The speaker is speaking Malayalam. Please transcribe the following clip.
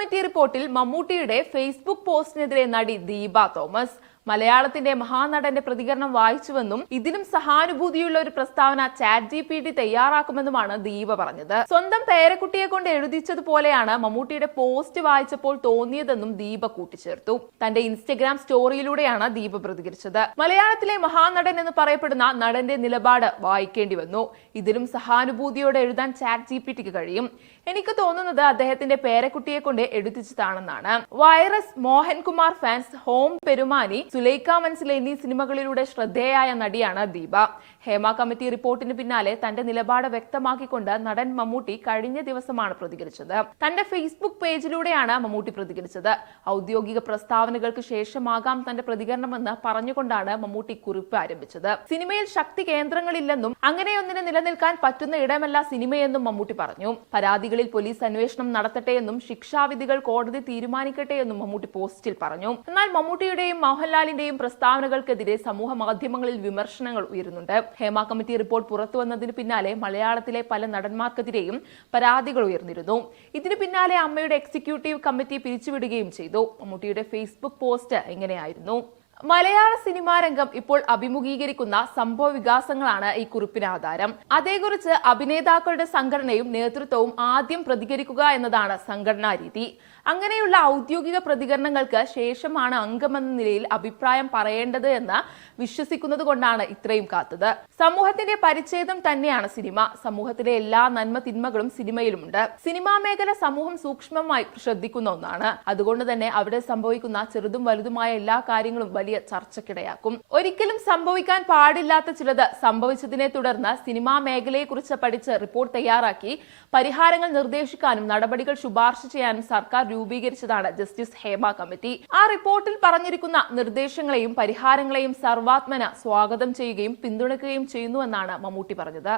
കമ്മിറ്റി റിപ്പോർട്ടിൽ മമ്മൂട്ടിയുടെ ഫേസ്ബുക്ക് പോസ്റ്റിനെതിരെ നടി ദീപ തോമസ് മലയാളത്തിന്റെ മഹാനടന്റെ പ്രതികരണം വായിച്ചുവെന്നും ഇതിലും സഹാനുഭൂതിയുള്ള ഒരു പ്രസ്താവന ChatGPT തയ്യാറാക്കുമെന്നുമാണ് ദീപ പറഞ്ഞത്. സ്വന്തം പേരക്കുട്ടിയെ കൊണ്ട് എഴുതിച്ചതുപോലെയാണ് മമ്മൂട്ടിയുടെ പോസ്റ്റ് വായിച്ചപ്പോൾ തോന്നിയതെന്നും ദീപ കൂട്ടിച്ചേർത്തു. തന്റെ ഇൻസ്റ്റഗ്രാം സ്റ്റോറിയിലൂടെയാണ് ദീപ പ്രതികരിച്ചത്. മലയാളത്തിലെ മഹാനടൻ എന്ന് പറയപ്പെടുന്ന നടന്റെ നിലപാട് വായിക്കേണ്ടി വന്നു. ഇതിലും സഹാനുഭൂതിയോടെ എഴുതാൻ ChatGPTക്ക് കഴിയും. എനിക്ക് തോന്നുന്നത് അദ്ദേഹത്തിന്റെ പേരക്കുട്ടിയെ കൊണ്ട് എഴുതിച്ചതാണെന്നാണ്. Virus, Mohankumar fans, home Perumani, Sulaikha മനസ്സിലെ എന്നീ സിനിമകളിലൂടെ ശ്രദ്ധേയായ നടിയാണ് ദീപ. ഹേമ കമ്മിറ്റി റിപ്പോർട്ടിന് പിന്നാലെ തന്റെ നിലപാട് വ്യക്തമാക്കിക്കൊണ്ട് നടൻ മമ്മൂട്ടി കഴിഞ്ഞ ദിവസമാണ് പ്രതികരിച്ചത്. തന്റെ ഫേസ്ബുക്ക് പേജിലൂടെയാണ് മമ്മൂട്ടി പ്രതികരിച്ചത്. ഔദ്യോഗിക പ്രസ്താവനകൾക്ക് ശേഷമാകാം തന്റെ പ്രതികരണമെന്ന് പറഞ്ഞുകൊണ്ടാണ് മമ്മൂട്ടി കുറിപ്പ് ആരംഭിച്ചത്. സിനിമയിൽ ശക്തി കേന്ദ്രങ്ങളില്ലെന്നും അങ്ങനെയൊന്നിന് നിലനിൽക്കാൻ പറ്റുന്ന ഇടമല്ല സിനിമയെന്നും മമ്മൂട്ടി പറഞ്ഞു. പരാതികളിൽ പോലീസ് അന്വേഷണം നടത്തട്ടെയെന്നും ശിക്ഷാവിധികൾ കോടതി തീരുമാനിക്കട്ടെയെന്നും മമ്മൂട്ടി പോസ്റ്റിൽ പറഞ്ഞു. എന്നാൽ മമ്മൂട്ടിയുടെയും മോഹൻലാലിന്റെയും പ്രസ്താവനകൾക്കെതിരെ സമൂഹ മാധ്യമങ്ങളിൽ വിമർശനങ്ങൾ ഉയരുന്നുണ്ട്. ഹേമ കമ്മിറ്റി റിപ്പോർട്ട് പുറത്തുവന്നതിന് പിന്നാലെ മലയാളത്തിലെ പല നടന്മാർക്കെതിരെയും പരാതികൾ ഉയർന്നിരുന്നു. ഇതിനു പിന്നാലെ അമ്മയുടെ എക്സിക്യൂട്ടീവ് കമ്മിറ്റി പിരിച്ചുവിടുകയും ചെയ്തു. മമ്മൂട്ടിയുടെ ഫേസ്ബുക്ക് പോസ്റ്റ് എങ്ങനെയായിരുന്നു? മലയാള സിനിമാ രംഗം ഇപ്പോൾ അഭിമുഖീകരിക്കുന്ന സംഭവ വികാസങ്ങളാണ് ഈ കുറിപ്പിന് ആധാരം. അതേക്കുറിച്ച് അഭിനേതാക്കളുടെ സംഘടനയും നേതൃത്വവും ആദ്യം പ്രതികരിക്കുക എന്നതാണ് സംഘടനാ രീതി. അങ്ങനെയുള്ള ഔദ്യോഗിക പ്രതികരണങ്ങൾക്ക് ശേഷമാണ് അംഗമെന്ന നിലയിൽ അഭിപ്രായം പറയേണ്ടത് എന്ന് വിശ്വസിക്കുന്നത് കൊണ്ടാണ് ഇത്രയും കാത്തത്. സമൂഹത്തിന്റെ പരിച്ഛേദം തന്നെയാണ് സിനിമ. സമൂഹത്തിലെ എല്ലാ നന്മ തിന്മകളും സിനിമയിലുമുണ്ട്. സിനിമാ മേഖല സമൂഹം സൂക്ഷ്മമായി ശ്രദ്ധിക്കുന്ന ഒന്നാണ്. അതുകൊണ്ട് തന്നെ അവിടെ സംഭവിക്കുന്ന ചെറുതും വലുതുമായ എല്ലാ കാര്യങ്ങളും വലിയ ചർച്ചയ്ക്കിടയാക്കും. ഒരിക്കലും സംഭവിക്കാൻ പാടില്ലാത്ത ചിലത് സംഭവിച്ചതിനെ തുടർന്ന് സിനിമാ മേഖലയെക്കുറിച്ച് പഠിച്ച് റിപ്പോർട്ട് തയ്യാറാക്കി പരിഹാരങ്ങൾ നിർദ്ദേശിക്കാനും നടപടികൾ ശുപാർശ ചെയ്യാനും സർക്കാർ രൂപീകരിച്ചതാണ് ജസ്റ്റിസ് ഹേമ കമ്മിറ്റി. ആ റിപ്പോർട്ടിൽ പറഞ്ഞിരിക്കുന്ന നിർദ്ദേശങ്ങളെയും പരിഹാരങ്ങളെയും സർവാത്മന സ്വാഗതം ചെയ്യുകയും പിന്തുണയ്ക്കുകയും ചെയ്യുന്നുവെന്നാണ് മമ്മൂട്ടി പറഞ്ഞത്.